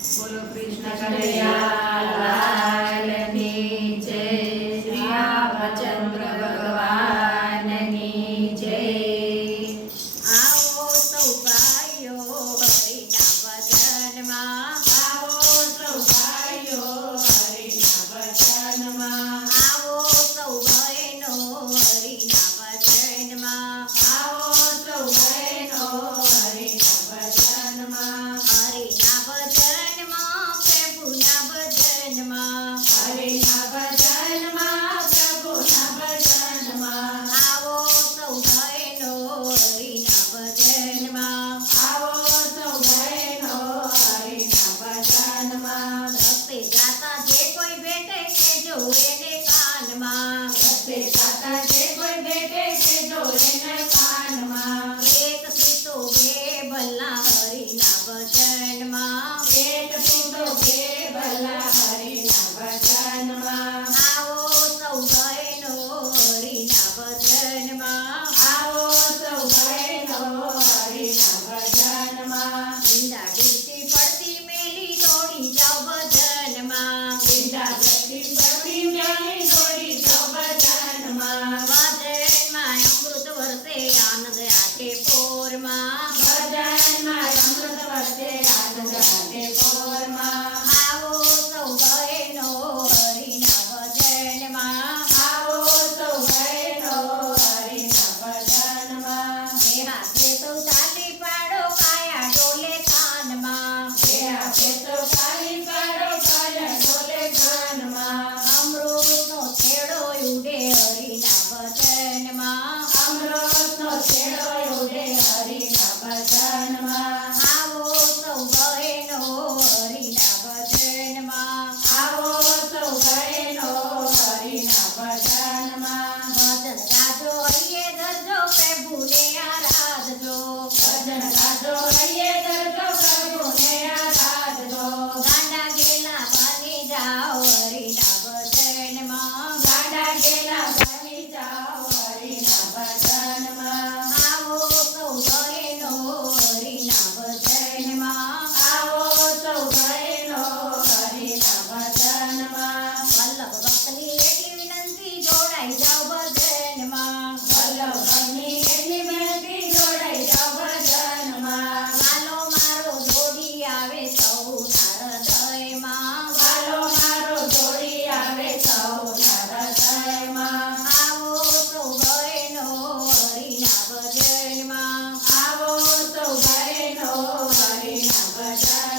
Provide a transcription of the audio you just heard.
બોલો કૃષ્ણ કનૈયા લાલની જય, શ્રી રામચંદ્ર ભગવાનની જય। આવો સૌ ભાઈઓ હરિના ભજનમાં, આવો સૌ ભાઈઓ હરિના ભજનમાં, આવો સૌ બહેનો હરિના ભજનમાં, આવો સૌ બહેનો હરિના ભજનમાં, હરિના ભજનમાં પ્રભુના ભજનમાં, હરિના ભજનમાં પ્રભુના ભજનમાં, આવો સૌ બહેનો હરિના ભજનમાં, આવો સૌ બહેનો હરિના ભજનમાં, રસ્તે જાતા જે કોઈ ભેટે કેજો એને કાનમાં, રસ્તે જાતા જે કોઈ ભેટે કેજો એને કાનમાં, એક સીતો બે ભલા હરિના ભજનમાં, એક સીધો બે ભલા હરિના ભજનમાં, આવો સૌ બહેનો હરિના ભજનમાં, આવો સૌ બહેનો હરિના ભજનમાં, નિંદા ડીસી પડતી મેલી દોડી જાઓ ભજનમાં, બીજા પ્રતિ પ્રતિ મેળી દોડી જાઓ ભજનમાં, ભજનમાં અમૃત વરસે આનંદ આટે પોરમાં, ભજનમાં અમૃત વરસે આનંદ આટે પોરમાં, આવો સૌ બહેનો હરિના ભજનમાં, આવો સૌ બહેનો હરિના ભજનમાં, બે હાથે સૌ તાલી પાડો કાયા ડોલે કાનમાં, બે હાથે તો તાળી પાડો કાયા ડોલે કાનમાં, અમૃતનો છેડો ઉડે હરિના ભજનમાં, અમૃતનો છેડો ઉડે હરિના ભજનમાં, આવો સૌ બહેનો હરિના ભજનમાં, આવો સૌ બહેનો હરિના ભજનમાં, ભજન ગાજો હરિયે ધરજો પ્રભુને આરાધજો, ભજન ગાજો હૈયે દરજો પ્રભુને આરાધજો, ગાંડા ગેલા બની જાઓ હરિના ભજનમાં, ગાડા ગેલા બની જાઓ હરિના ભજનમાં, આવો સૌ બહેનો હરિના ભજનમાં, આવો સૌ બહેનો હરિના ભજનમાં, વલ્લભ ભક્તની એટલી વિનંતી જોડાઈ જાઓ ભજનમાં, વલ્લભ ભક્તની એટલી વિનંતી જોડાઈ જાઓ ભજનમાં, વાલો મારો દોડી આવે સૌના હૃદયમાં, વાલો મારો દોડી આવે સૌના હૃદયમાં, આવો સૌ બહેનો હરિના ભજનમાં, આવો સૌ બહેનો હરિના ભજનમાં,